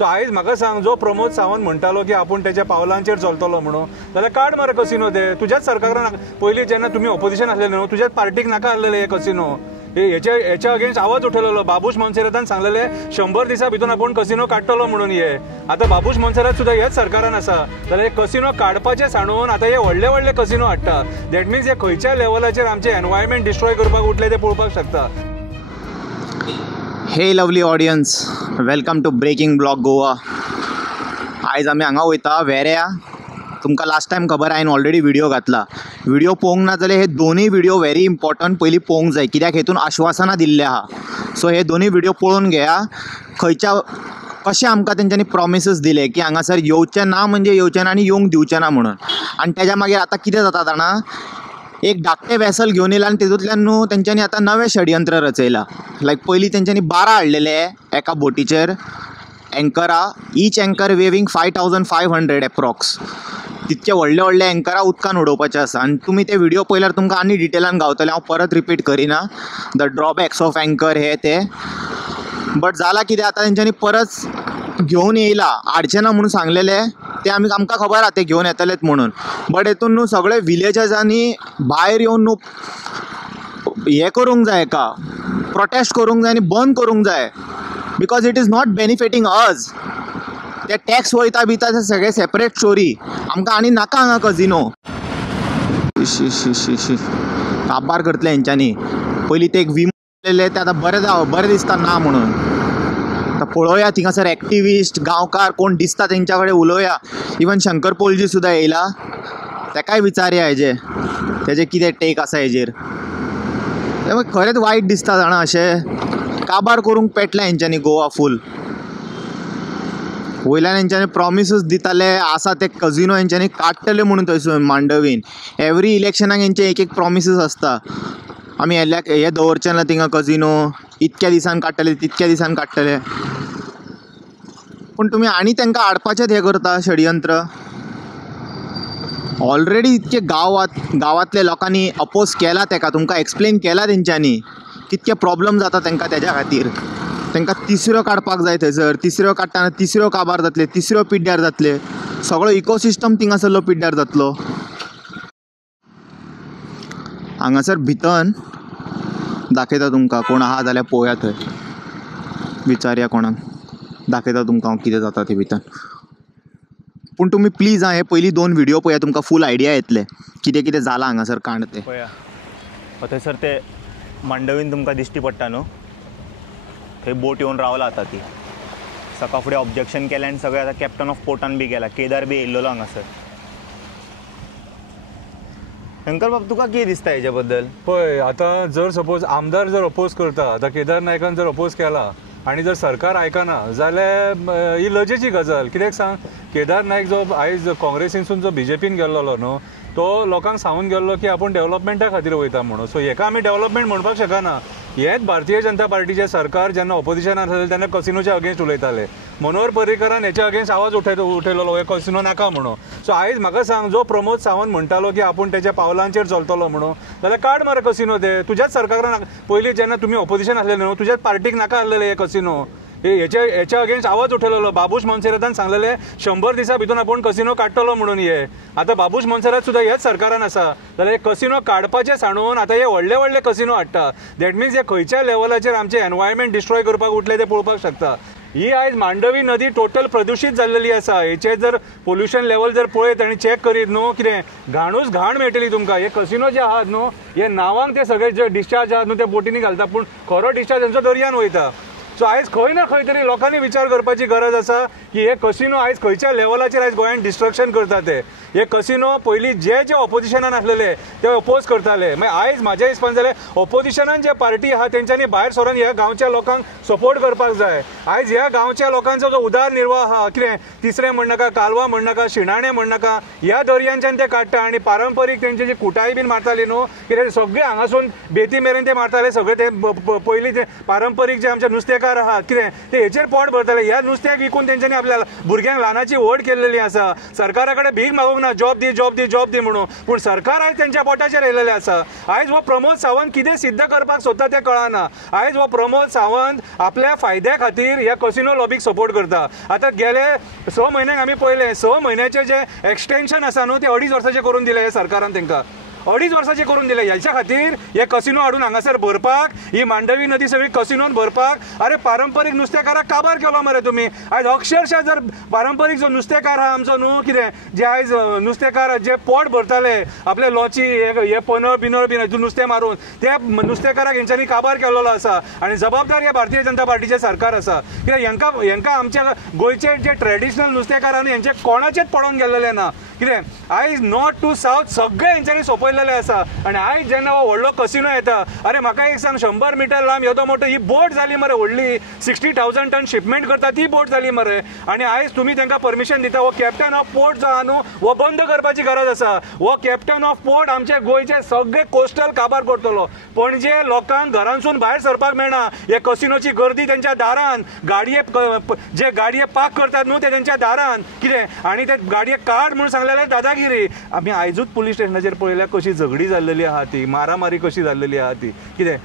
So आयज म्हाका सांग, जो प्रमोद सावंत म्हणटालो की आपूण त्याच्या पावलांचेर चलतलो म्हणून, जाल्यार काड मरे कसिनो ते. तुज्याच सरकारान पयलीं जेन्ना तुमी ऑपोजिशन आसलेले न्हू, तुज्याच पार्टीक नाका आसलेले हे कसिनो. हेच्या अगेन्स्ट आवाज उठयलेलो. बाबूश मोन्सेरातान सांगलेले 100 दिसा भितर आपूण कसिनो काडटलो म्हणून. हे आतां बाबूश मोन्सेरात सुद्दां हेच सरकारान आसा, जाल्यार हे कसिनो काडपाचे सांडून आतां हे व्हडले व्हडले कसिनो हाडटा. दॅट मिन्स हे खंयच्या लेवलाचेर आमचे एनवायरमेंट डिस्ट्रॉय करपाक उठले ते पळोवपाक शकता. Hey lovely audience, welcome to breaking blog Goa. आयज आमी हांगा वयता वेऱ्या. तुमकां लास्ट टायम खबर हांवें ऑलरेडी व्हिडिओ घातला. व्हिडिओ पळोवंक ना जाल्यार हे दोनूय व्हिडिओ व्हेरी इम्पॉर्टंट पयलीं पळोवंक जाय, कित्याक हेतून आश्वासनां दिल्ले आहा. सो हे दोनूय व्हिडिओ पळोवन घेया. कशें आमकां तेंच्यांनी प्रॉमिसीस दिले की हांगासर येवचें ना म्हणजे येवचें ना आनी येवंक दिवचें ना म्हणून. आनी तेज्या मागीर आतां कितें जाता जाणा, एक धाकटें वॅसल घेवन येयला आनी तेतूंतल्यान न्हू तेंच्यांनी आतां नवें षडयंत्र रचयलां. लायक पयलीं तेंच्यांनी 12 हाडलेले एका बोटीचेर एंकरा, ईच एंकर वेवींग 5500 एप्रॉक्स. तितके व्हडले व्हडले एंकरा उदकान उडोवपाचे आसा. आनी तुमी ते व्हिडिओ पळयल्यार तुमकां आनी डिटेलान गावतले. हांव परत रिपीट करिना द ड्रॉबॅक्स ऑफ एंकर हे ते. बट जाला कितें, आतां तेंच्यांनी परत घेवन येयला. हाडचें ना म्हणून सांगलेले ते आमकां खबर आहा ते घेवन येतलेत म्हणून. बट हेतून न्हू सगळे विलेजर्सांनी भायर येवन न्हू हें करूंक जाय, एका प्रोटेस्ट करूंक जाय आनी बंद करूंक जाय. बिकॉज इट इज नॉट बेनिफिटींग अस. ते टॅक्स वयता बिता ते सगळे सेपरेट स्टोरी. आमकां आनी नाका हांगा कजिनो. काबार करतले हेंच्यांनी. पयलीं ते एक विमलेले ते आतां बरें दिसता ना म्हणून. आतां पळोवया थिंगासर एक्टिविस्ट गांवकार कोण दिसता तेंच्या कडेन उलोवया. इवन शंकर पोलजी सुद्दां येयला, तेकाय विचारया तेजे कितें टेक आसा हेजेर. खरेंच वायट दिसता जाणा. अशें काबार करूंक पेटलें हेंच्यांनी गोवा फूल. वयल्यान हेंच्यांनी प्रॉमिसीस दिताले आसा ते कजिनो हेंच्यांनी काडटले म्हणून थंयसून मांडवीन. एवरी इलेक्शनाक हेंचे एक प्रॉमिसीस आसता. आमी हे दवरचे ना थिंगा कजिनो, इतक्या दिसान काडटले तितक्या दिसान काडटले. पूण तुमी आनी तांकां हाडपाचेंच हें करता षडयंत्र. ऑलरेडी इतके गांवांतल्या लोकांनी अपोज केला तेका. तुमकां एक्सप्लेन केला तेंच्यांनी कितके प्रॉब्लम जाता तांकां तेज्या खातीर. तांकां तिसऱ्यो काडपाक जाय थंयसर. तिसऱ्यो काडटाना तिसऱ्यो काबार जातले, तिसऱ्यो पिड्ड्यार जातले. सगळो इकोसिस्टम थिंगासरलो पिड्ड्यार जातलो. हांगासर भितन दाखयता तुमकां. कोण आहा जाल्यार पळोवया थंय, विचारया कोणाक. दाखयता तुमकां हांव कितें जाता ते भितर. पूण तुमी प्लीज हे पयलीं 2 व्हिडिओ पळया, तुमकां फूल आयडिया येतले कितें कितें जालां हांगासर कांड ते पळया. थंयसर ते मांडवीन तुमकां दिश्टी पडटा न्हू, थंय बोट येवन रावला आतां ती. सकाळ फुडें ऑब्जेक्शन केलें आनी सगळें आतां कॅप्टन ऑफ पोर्टान बी गेला. केदार बी येयल्लो हांगासर. शंकर बाब, तुका कितें दिसता हेच्या बद्दल? पळय, आतां जर सपोज आमदार जर अपोज करता, आतां केदार नायकान जर अपोज केला आनी जर सरकार आयकना जाल्यार ही लजेची गजाल. कित्याक सांग, केदार नायक जो आयज काँग्रेसीनसून जो बीजेपीन गेल्लो न्हू, तो लोकांक सांगून गेल्लो की आपूण डेव्हलपमेंटा खातीर वयता म्हणून. सो हेका आमी डेव्हलपमेंट म्हणपाक शकना. हेच भारतीय जनता पार्टीचे सरकार जेन्ना ऑपोजिशनान आसलें तेन्ना कसिनोच्या अगेन्स्ट उलयताले. मनोहर पर्रीकरान हेच्या अगेन्स्ट आवाज उठयलेलो हे कसिनो नाका म्हणून. सो आयज म्हाका सांग, जो प्रमोद सावंत म्हणटालो की आपूण त्याच्या पावलांचेर चलतलो म्हणून, जाल्यार काड मरे कसिनो ते. तुज्याच सरकारान पयलीं जेन्ना तुमी ऑपोजिशन आसलेले न्हू, तुज्याच पार्टीक नाका आसलेले हे कसिनो. हेच्या अगेन्स्ट आवाज उठयलेलो. बाबूश मोन्सेरातान सांगलेले 100 दिसा भितर आपूण कसिनो काडटलो म्हणून. हे आतां बाबूश मोन्सेरात सुद्दां हेच सरकारान आसा, जाल्यार हे कसिनो काडपाचे सांडून आतां हे व्हडले व्हडले कसिनो हाडटा. दॅट मिन्स हे खंयच्या लेवलाचेर आमचे एनवायरमेंट डिस्ट्रॉय करपाक उठले ते पळोवपाक शकता. ही आयज मांडवी नदी टोटल प्रदूशीत जाल्लेली आसा. हेचे जर पोल्युशन लेवल जर पळयत आनी चॅक करीत न्हू, कितें घाणूच घाण मेळटली तुमकां. हे कसिनो जे आहात न्हू, हे नांवांक ते सगळे जे डिस्चार्ज आहात न्हू ते बोटींनी घालता, पूण खरो डिस्चार्ज तेंचो दर्यान वयता. सो आयज खंय ना खंय तरी लोकांनी विचार करपाची गरज आसा की हे कसिनो आयज खंयच्या लेवलाचेर आयज गोंयांत डिस्ट्रक्शन करता ते. हे कसिनो पयलीं जे ऑपोजिशनान आसलेले ते अपोज करताले. मागीर आयज म्हाज्या हिसपान जाल्यार ऑपोजिशनान जे पार्टी आहा तेंच्यांनी भायर सरोन ह्या गांवच्या लोकांक सपोर्ट करपाक जाय. आयज ह्या गांवच्या लोकांचो जो उदारनिर्वाह आहा, कितें तिसरें म्हणनाका, कालवा म्हणनाका, शिणाणे म्हणनाका, ह्या दर्यांच्यान ते काडटा. आनी पारंपरीक तेंची जी कुटाय बीन मारताली न्हू, कितें सगळे हांगासून बेती मेरेन ते मारताले. सगळे ते पयलीं ते पारंपरीक जे आमचे नुस्तेकार नुस्तेकार आहात कितें ते हेचेर पोट भरतले. ह्या नुस्त्याक विकून तेंच्यांनी आपल्या भुरग्यांक ल्हानाची व्हड केल्लेली आसा. सरकारा कडेन भीक मागूंक ना जॉब दी जॉब दी जॉब दी म्हणून, पूण सरकार आयज तेंच्या पोटाचेर येयलेलें आसा. आयज हो प्रमोद सावंत कितें सिद्ध करपाक सोदता तें कळना. आयज हो प्रमोद सावंत आपल्या फायद्या खातीर ह्या कसिनो लॉबीक सपोर्ट करता. आतां गेले 6 म्हयन्याक आमी पळयलें 6 म्हयन्याचें जे एक्सटेन्शन आसा न्हू ते 2.5 वर्साचें करून दिलें हे सरकारान तेंकां. 2.5 वर्साचें करून दिलें. ह्याच्या खातीर हे कसिनो हाडून हांगासर भरपाक, ही मांडवी नदी सगळी कसिनोन भरपाक. अरे पारंपारीक नुस्तेकाराक काबार केलो मरे तुमी. आयज अक्षरशः जर पारंपारीक जो नुस्तेकार आहा आमचो न्हू कितें जे आयज नुस्तेकार जे पोट भरताले आपले लॉची हे पनळ बिनळ बी नुस्तें मारून त्या नुस्तेकाराक हेंच्यांनी काबार केलेलो आसा. आनी जबाबदार हे भारतीय जनता पार्टीचें सरकार आसा. कित्याक हेंकां आमच्या गोंयचे जे ट्रेडिशनल नुस्तेकार आनी हेंचे कोणाचेच पडोवन गेल्लेले ना. कितें आयज नॉर्थ टू सावथ सगळे हेंच्यांनी सोपयलेले आसा. आनी आयज जेन्ना हो व्हडलो कसिनो येता, अरे म्हाका एक सांग 100 मिटर लांब येदो मोठो ही बोट जाली मरे व्हडली 60,000 टन शिपमेंट करता ती बोट जाली मरे. आनी आयज तुमी तांकां परमिशन दिता. हो कॅप्टन ऑफ पोर्ट जो आहा न्हू हो बंद करपाची गरज आसा. हो कॅप्टन ऑफ पोर्ट आमचे गोंयचे सगळे कोस्टल काबार करतलो. पणजे लोकांक घरांसून भायर सरपाक मेळना. हे कसिनोची गर्दी तेंच्या दारान, जे गाडये पार्क करतात न्हू ते तेंच्या दारान कितें आनी ते गाडये काड म्हणून सांगलेले दादागिरी. आमी आयजूच पुलीस स्टेशनाचेर पळयल्या कशी झगडी जाल्लेली आहा ती, मारामारी कशी जाल्लेली आहा ती. कितें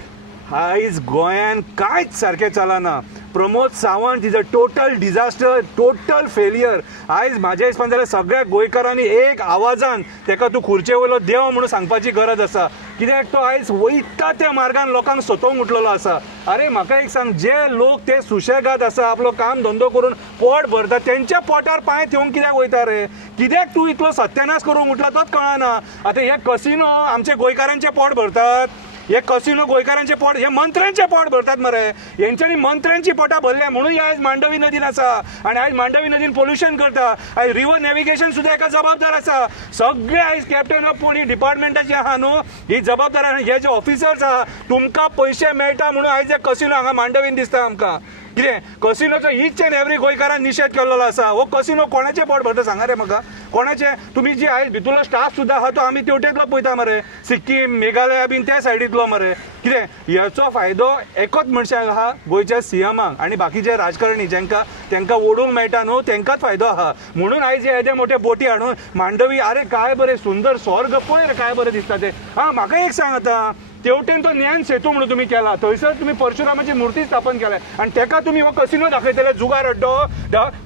आयज गोंयान कांयच सारकें चलना. Pramod Sawant is a total disaster, total failure. आयज म्हाज्या हिसपान जाल्यार सगळ्या गोंयकारांनी एक आवाजान तेका तूं खुर्चे वयलो देव म्हणून सांगपाची गरज आसा. कित्याक तो आयज वयता त्या मार्गान लोकांक सतोवंक उठलेलो आसा. अरे म्हाका एक सांग, जे लोक ते सुशेगाद आसा आपलो काम धंदो करून पोट भरता तेंच्या पोटार पांय ठेवूंक कित्याक वयता रे? कित्याक तूं इतलो सत्यानाश करूंक उठला तोच कळना. आतां हे कसिनो आमचे गोंयकारांचे पोट भरतात, हे कसिनो गोंयकारांचे पोट हे मंत्र्यांचे पोट भरतात मरे. हेंच्यांनी मंत्र्यांची पोटां भरल्या म्हणून आयज मांडवी नदीन आसा. आनी आयज मांडवी नदीन पोल्युशन करता. आयज रिवर नॅव्हिगेशन सुद्दां एका जबाबदार आसा. सगळे आयज कॅप्टन ऑफ पोर्ट डिपार्टमेंटाचे आहा न्हू ही जबाबदार. हे जे ऑफिसर्स आहा तुमकां पयशे मेळटा म्हणून आयज हे कसिनो हांगा मांडवीन दिसता आमकां. कितें कसिनोचो ईच एंड एवरी गोंयकारान निशेध केल्लो आसा. हो कसिनो कोणाचे पोट भरता सांगा रे म्हाका? कोणाचे? तुमी जी आयज भितुरलो स्टाफ सुद्दां आहा तो आमी तेवटेकलो पळयता मरे. सिक्कीम मेघालया बीन त्या सायडींतलो मरे. कितें ह्याचो फायदो एकच मनशाक आहा, गोंयच्या सीएमाक आनी बाकीचे राजकारणी तेंकां ओडूंक मेळटा न्हू तेंकाच फायदो आहा. म्हणून आयज येदे मोठे बोटी हाडून मांडवी अरे काय बरें सुंदर स्वर्ग पळय रे काय बरें दिसता ते. म्हाका एक सांग आतां तेवटेन तो ज्ञान सेतू म्हणून तुमी केला, थंयसर तुमी परशुरामाची मुर्ती स्थापन केल्या आनी तेका तुमी हो कसिनो दाखयतले जुगार अड्डो.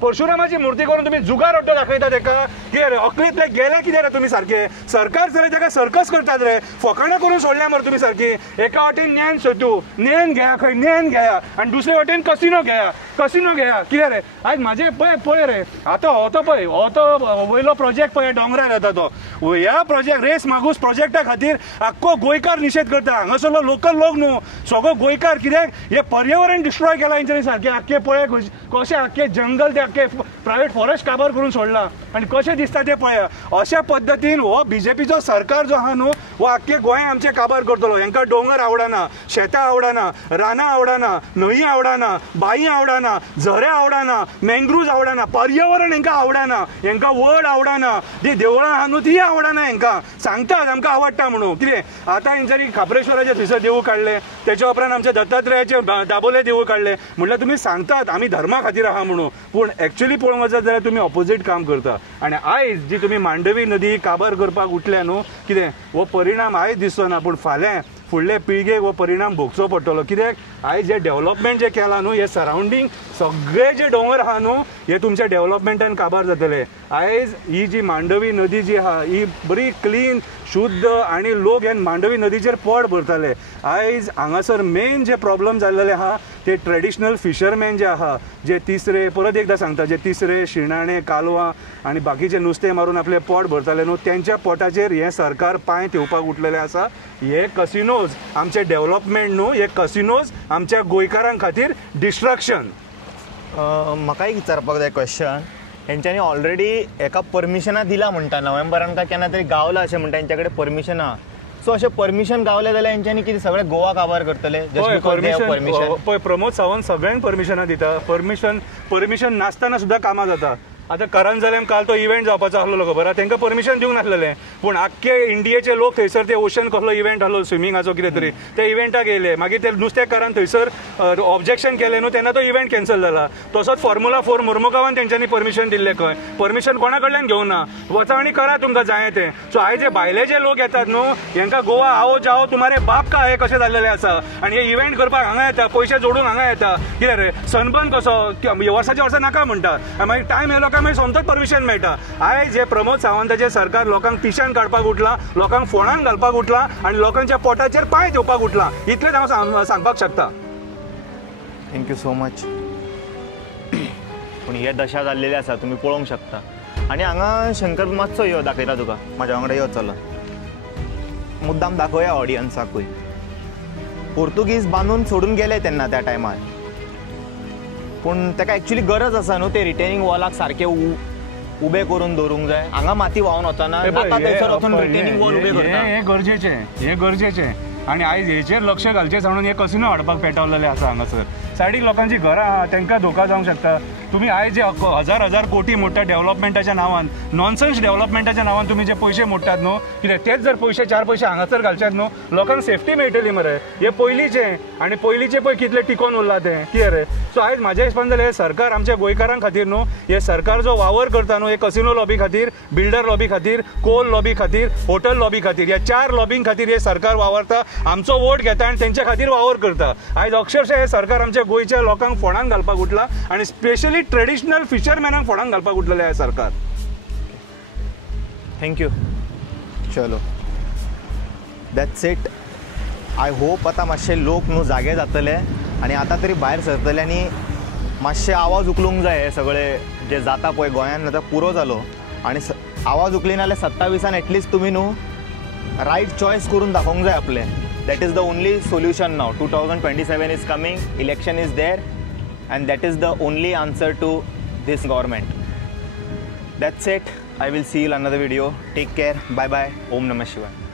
परशुरामाची मुर्ती करून तुमी जुगार अड्डो दाखयता तेका. कितें रे अकलेंतले गेले कितें रे तुमी सारके? सरकार जाल्यार तेका सर्कस करतात रे. फकाणां करून सोडल्या मरे तुमी सारकी. एका वाटेन ज्ञान सेतू ज्ञान घेया खंय ज्ञान घेया आनी दुसरे वाटेन कसिनो घेया. कितें रे आयज म्हाजे पळय रे आतां हो तो पळय हो तो वयलो प्रोजेक्ट पळय डोंगरार येता तो ह्या प्रोजेक्ट रेस मागूस प्रोजेक्टा खातीर आख्खो गोंयकार निशेध करता. हांगासरलो लोकल लोक न्हू सगळो गोंयकार. कित्याक हे पर्यावरण डिस्ट्रॉय केला हेंच्यांनी सारकें. आख्खे पळय कशें आख्खे जंगल ते आख्खे प्रायवेट फॉरेस्ट काबार करून सोडला आनी कशें दिसता ते पळय. अशा पद्दतीन हो बीजेपीचो सरकार जो आहा न्हू हो आख्खे गोंय आमचे काबार करतलो. हेंकां डोंगर आवडना, शेतां आवडना, रानां आवडना, न्हंय आवडना, बांय आवडना, झऱ्या आवडना, मँग्रुव्ज आवडना, पर्यावरण हेंकां आवडना, हेंकां वड आवडना, जी देवळां आहा न्हू ती आवडना. हेंकां सांगतात आमकां आवडटा म्हणून. कितें आतां हेंच्यांनी खापरेश्वराचे थंयसर देवूळ काडले, त्याच्या उपरांत आमच्या दत्तात्रयाचे दाबोले देवूळ काडले. म्हणल्यार तुमी सांगतात आमी धर्मा खातीर आहा म्हणून, पूण एक्चुअली पळोवंक वचत जाल्यार तुमी ऑपोजीट काम करता. आनी आयज जी तुमी मांडवी नदी काबार करपाक उठल्या न्हू कितें हो परिणाम आयज दिसचो ना पूण फाल्यां फुडले पिळगेक हो परिणाम भोगचो पडटलो. कित्याक आयज जे डेव्हलपमेंट जे केलां न्हू हे सरावंडींग सगळे जे दोंगर आहा न्हू हे तुमच्या डेव्हलपमेंटान काबार जातले. आयज ही जी मांडवी नदी जी आहा ही बरी क्लीन शुद्ध आनी लोक हे मांडवी नदीचेर पोट भरताले. आयज हांगासर मेन जे प्रॉब्लम जाल्लेले आहा ते ट्रेडिशनल फिशरमॅन जे आहा जे तिसरे परत एकदां सांगता जे तिसरे शिणाणे कालवां आनी बाकीचे नुस्तें मारून आपले पोट भरताले न्हू तेंच्या पोटाचेर हे सरकार पांय ठेवपाक उठलेले आसा. हे कसिनोज आमचे डेव्हलपमेंट न्हू हे कसिनोज आमच्या गोंयकारां खातीर डिस्ट्रक्शन. म्हाका एक विचारपाक जाय क्वेश्चन. हेंच्यांनी ऑलरेडी एका परमिशनां दिला म्हणटा नोव्हेंबरान काय केन्ना तरी गावला अशें म्हणटा हेंच्या कडेन परमिशन आहा. सो अशें परमिशन गावले जाल्यार हेंच्यांनी कितें सगळे गोवा काबार करतले? परमिशन प्रमोद सावंत सगळ्यांक परमिशनां दिता. परमिशन नासतना सुद्दां कामां जाता. आतां करंजलेम काल तो इव्हेंट जावपाचो आसलो खबर आहा, तांकां परमिशन दिवंक नासलेलें, पूण आख्खे इंडियेचे लोक थंयसर ते ओशन कसलो इव्हेंट आसलो स्विमींगाचो कितें तरी, त्या इव्हेंटाक येयले. मागीर ते नुस्तेंकारान थंयसर ऑब्जेक्शन केलें न्हू, तेन्ना तो इव्हेंट कॅन्सल जाला. तसोच फॉर्म्युला 4 मुर्मुगांवान तेंच्यांनी परमिशन दिल्लें खंय, परमिशन कोणा कडल्यान घेवं ना, वचा आनी करा तुमकां जाय तें. सो आयज जे भायले जे लोक येतात न्हू, हांकां गोवा आओ जाओ तुम्हारे बाप का हे कशें जाल्लेलें आसा. आनी हे इव्हेंट करपाक हांगा येता, पयशे जोडून हांगा येता. कितें रे सनबर्न कसो वर्साच्या वर्सा नाका म्हणटा, मागीर टायम येयलो काय मागीर सोमतोच परमिशन मेळटा. आयज जे प्रमोद सावंताचें सरकार लोकांक तिशान काडपाक उठला, लोकांक फोंडान घालपाक उठला आनी लोकांच्या पोटाचेर पांय घेवपाक उठला. इतलेंच हांव सांगपाक शकता. Thank you so much. पूण हे दशा जाल्लेली आसा, तुमी पळोवंक शकता. आनी हांगा शंकर मातसो यो दाखयता तुका, म्हाज्या वांगडा यो चलो. मुद्दाम दाखोवया ऑडियन्साकूय. पोर्तुगीज बांदून सोडून गेले तेन्ना त्या टायमार, पूण ताका एक्चुली गरज आसा न्हू ते रिटेनिंग वॉलाक सारके उबे करून दवरूंक जाय. हांगा माती व्हांवन वचना, थंयसर वचून रिटेनिंग वॉल उबे करता. हे गरजेचें आनी आयज हेचेर लक्ष घालचें म्हणून हे कसिनो हाडपाक पेटवलेले आसा हांगासर. सायडीक लोकांची घरां आहा, तांकां धोका जावंक शकता. तुम्ही आयज जे हजार कोटी मोडटा डेव्हलपमेंटाच्या नांवान, नॉनसेन्स डेव्हलपमेंटाच्या नांवान तुम्ही जे पयशे मोडटात न्हू, कितें तेच जर पयशे 4 पयशे हांगासर घालच्यात न्हू, लोकांक सेफ्टी मेळटली मरे. हे पयलींचे आनी पयलींचे पळय कितले टिकोवन उरला तें, कितें रे. सो आयज म्हाज्या हिसपान जाल्यार हे सरकार आमच्या गोंयकारां खातीर न्हू, हे सरकार जो वावर करता न्हू, हे कसिनो लॉबी खातीर, बिल्डर लॉबी खातीर, कोल लॉबी खातीर, हॉटेल लॉबी खातीर, ह्या 4 लॉबींग खातीर हे सरकार वावरता. आमचो वोट घेता आनी तेंच्या खातीर वावर करता. आयज अक्षरशः हे सरकार आमच्या गोंयच्या लोकांक फोंडान घालपाक उठला आनी स्पेशली ट्रेडिशनल फिशरमॅनांक फोंडान घालपाक उठलेलें आहे सरकार. थँक्यू. चलो दॅट्स इट. आय होप आतां मातशे लोक न्हू जागे जातले आनी आतां तरी भायर सरतले आनी मातशे आवाज उखलूंक जाय. हे सगळे जे जाता पळय गोंयान आतां पुरो जालो आनी आवाज उखली नाल्यार 27 एटलिस्ट तुमी न्हू रायट चॉयस करून दाखोवंक जाय आपले. That is the only solution now. 2027 is coming, election is there and that is the only answer to this government. That's it. I will see you in another video. Take care. Bye bye. Om Namah Shivaya.